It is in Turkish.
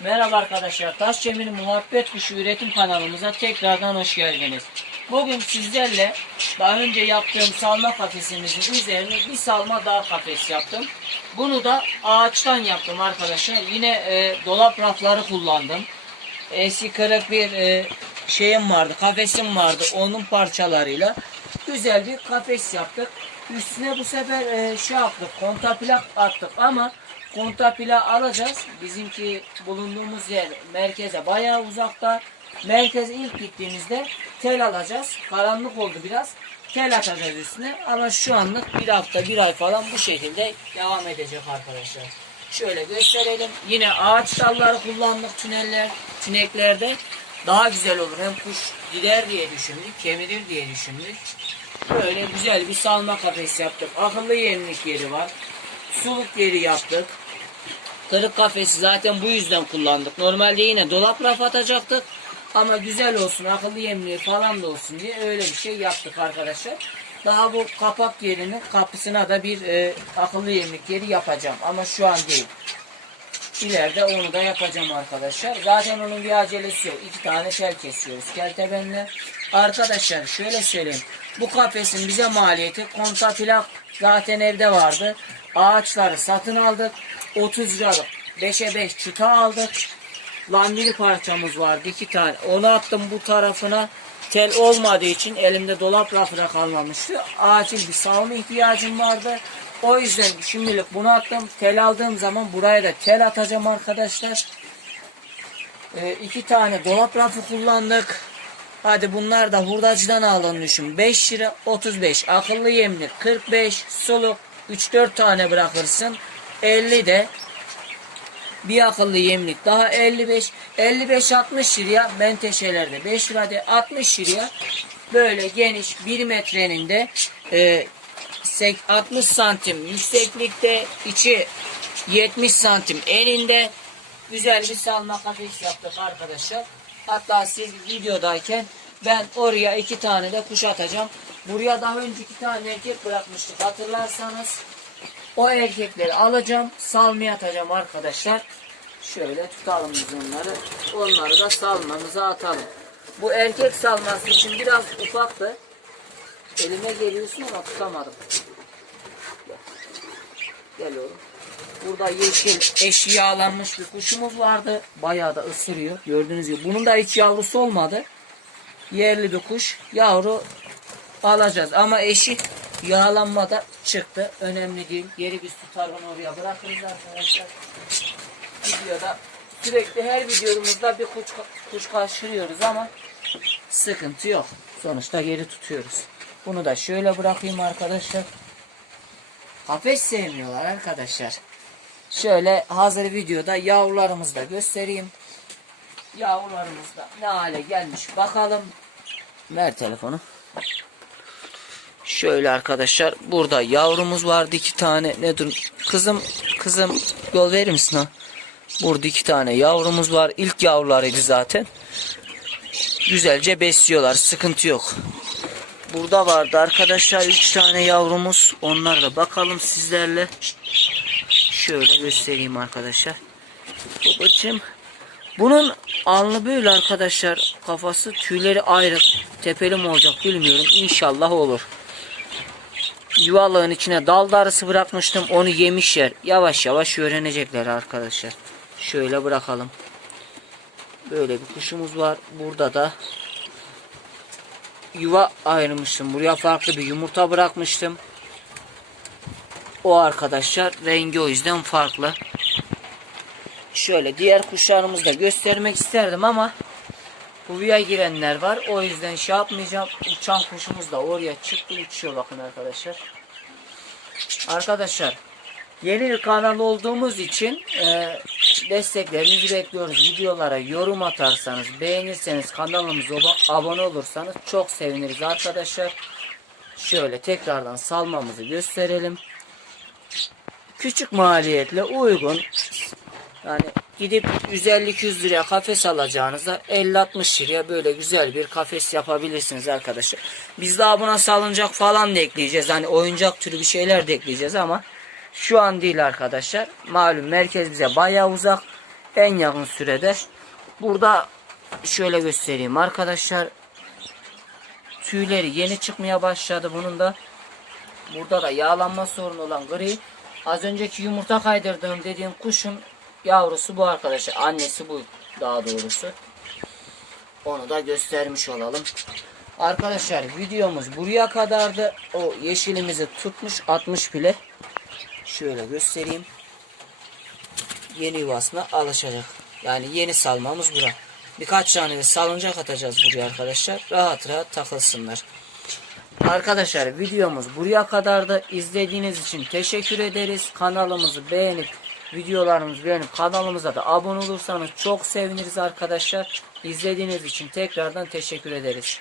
Merhaba arkadaşlar. Taş Çemini Muhabbet Kuşu Üretim kanalımıza tekrardan hoş geldiniz. Bugün sizlerle daha önce yaptığım salma kafesimizin üzerine bir salma daha kafes yaptım. Bunu da ağaçtan yaptım arkadaşlar. Yine e, dolap rafları kullandım. Eski kırık bir e, şeyim vardı, kafesim vardı. Onun parçalarıyla güzel bir kafes yaptık. Üstüne bu sefer e, şey yaptık, kontaplak attık ama kontapla alacağız. Bizimki bulunduğumuz yer merkeze bayağı uzakta. Merkeze ilk gittiğimizde tel alacağız. Karanlık oldu biraz. Tel atacağız üstüne ama şu anlık bir hafta bir ay falan bu şekilde devam edecek arkadaşlar. Şöyle gösterelim. Yine ağaç dalları kullandık tüneller, tüneklerde. Daha güzel olur. Hem kuş gider diye düşündük, kemirir diye düşündük. Böyle güzel bir salma kafesi yaptık. Akıllı yemlik yeri var. Suluk yeri yaptık. Kırık kafesi zaten bu yüzden kullandık. Normalde yine dolap raf atacaktık. Ama güzel olsun, akıllı yemliği falan da olsun diye öyle bir şey yaptık arkadaşlar. Daha bu kapak yerinin kapısına da bir e, akıllı yemlik yeri yapacağım. Ama şu an değil. İleride onu da yapacağım arkadaşlar. Zaten onun bir acelesi yok. İki tane tel kesiyoruz keltebenle. Arkadaşlar şöyle söyleyeyim. Bu kafesin bize maliyeti kontaplak zaten evde vardı. Ağaçları satın aldık. 30 liralık 5'e 5 çıta aldık. Lambili parçamız vardı iki tane. Onu attım bu tarafına. Tel olmadığı için elimde dolap rafına kalmamıştı. Acil bir savunma ihtiyacım vardı. O yüzden şimdilik bunu attım. Tel aldığım zaman buraya da tel atacağım arkadaşlar. Ee, iki tane dolap rafı kullandık. Hadi bunlar da hurdacıdan alınmışım. 5 lira 35. Akıllı yemlik 45. Soluk 3-4 tane bırakırsın. 50 de bir akıllı yemlik daha 55 55 60 liraya menteşelerde 5 lira de 60 liraya böyle geniş 1 metrenin de e, sek- 60 santim yükseklikte içi 70 santim eninde güzel bir salma kafes yaptık arkadaşlar. Hatta siz videodayken ben oraya iki tane de kuş atacağım. Buraya daha önce iki tane erkek bırakmıştık hatırlarsanız. O erkekleri alacağım, salmaya atacağım arkadaşlar. Şöyle tutalım biz onları. Onları da salmamıza atalım. Bu erkek salması için biraz ufaktı. Elime geliyorsun ama tutamadım. Gel. Burada yeşil eşyalanmış bir kuşumuz vardı. Bayağı da ısırıyor. Gördüğünüz gibi. Bunun da hiç yavrusu olmadı. Yerli bir kuş. Yavru alacağız. Ama eşi yağlanmada çıktı. Önemli değil. Geri biz tutar onu oraya bırakırız arkadaşlar. Videoda sürekli her videomuzda bir kuş, kuş kaçırıyoruz ama sıkıntı yok. Sonuçta geri tutuyoruz. Bunu da şöyle bırakayım arkadaşlar. Kafes sevmiyorlar arkadaşlar. Şöyle hazır videoda yavrularımızı da göstereyim. Yavrularımız ne hale gelmiş bakalım. Ver telefonu. Şöyle arkadaşlar burada yavrumuz vardı iki tane. Ne dur kızım kızım yol verir misin ha? Burada iki tane yavrumuz var. İlk yavrularıydı zaten. Güzelce besliyorlar. Sıkıntı yok. Burada vardı arkadaşlar üç tane yavrumuz. Onlar da bakalım sizlerle. Şöyle göstereyim arkadaşlar. Babacım. Bunun alnı böyle arkadaşlar. Kafası tüyleri ayrı. Tepeli mi olacak bilmiyorum. İnşallah olur. Yuvalığın içine dal darısı bırakmıştım. Onu yemişler. Yavaş yavaş öğrenecekler arkadaşlar. Şöyle bırakalım. Böyle bir kuşumuz var. Burada da yuva ayırmıştım. Buraya farklı bir yumurta bırakmıştım. O arkadaşlar rengi o yüzden farklı. Şöyle diğer kuşlarımızı da göstermek isterdim ama Kuvaya girenler var. O yüzden şey yapmayacağım. Uçan kuşumuz da oraya çıktı uçuyor bakın arkadaşlar. Arkadaşlar yeni bir kanal olduğumuz için e, desteklerinizi bekliyoruz. Videolara yorum atarsanız, beğenirseniz, kanalımıza abone olursanız çok seviniriz arkadaşlar. Şöyle tekrardan salmamızı gösterelim. Küçük maliyetle uygun. Yani gidip 150-200 liraya kafes alacağınızda 50-60 liraya böyle güzel bir kafes yapabilirsiniz arkadaşlar. Biz daha buna salıncak falan da ekleyeceğiz. Hani oyuncak türü bir şeyler de ekleyeceğiz ama şu an değil arkadaşlar. Malum merkez bize bayağı uzak. en yakın sürede. Burada şöyle göstereyim arkadaşlar. Tüyleri yeni çıkmaya başladı bunun da. Burada da yağlanma sorunu olan gri. Az önceki yumurta kaydırdığım dediğim kuşun yavrusu bu arkadaşlar. Annesi bu daha doğrusu. Onu da göstermiş olalım. Arkadaşlar videomuz buraya kadardı. O yeşilimizi tutmuş 60 bile. Şöyle göstereyim. Yeni yuvasına alışacak. Yani yeni salmamız bura. Birkaç tane de salıncak atacağız buraya arkadaşlar. Rahat rahat takılsınlar. Arkadaşlar videomuz buraya kadardı. İzlediğiniz için teşekkür ederiz. Kanalımızı beğenip videolarımızı beğenip kanalımıza da abone olursanız çok seviniriz arkadaşlar. İzlediğiniz için tekrardan teşekkür ederiz.